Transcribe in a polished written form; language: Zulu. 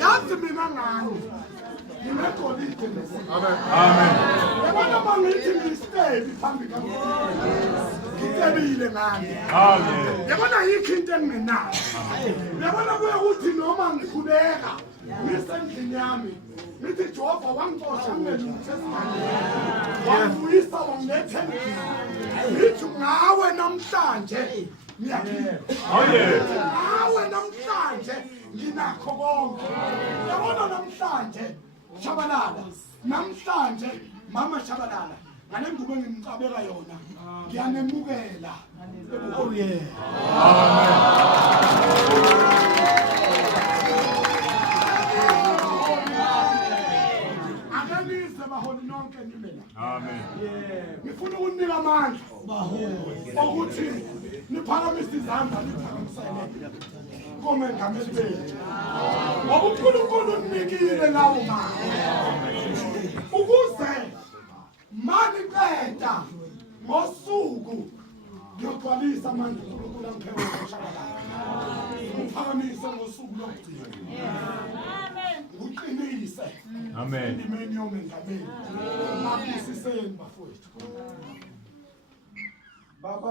yazi mina ngani ngimegolide lesi. Amen. Yabona mangithi ngistay phambi kaNkulunkulu ngicebile ngani. Amen. Yabona yikho into engenayo. Yabona kuye ukuthi noma ngikhuleka ngisendlini yami nithi Jehova wangixosha ngelutho esimanje wangiyisa wangiletha endlini ngithi ngawe namhlanje ngiyaphila ngawe namhlanje nginakho konke. Yabona namhlanje Shabalala namhlanje mama Shabalala ngale ngubo engimcabeka yona ngiyanemukela ebuholweni. Amen. Ngifuna ukunika amandla ukuthi niphakamise izandla niphakamisele komengameli bethu. Ngoba uNkulunkulu unikile lawo mali ukuze mali qeda ngosuku ngiyogcwalisa amandla uNkulunkulu angiphewe ngoShabalala. Uphakamise ngosuku lokugcina. Uqinise. Amen. Imeni yomengameli. Mabusiseni bafowethu. Baba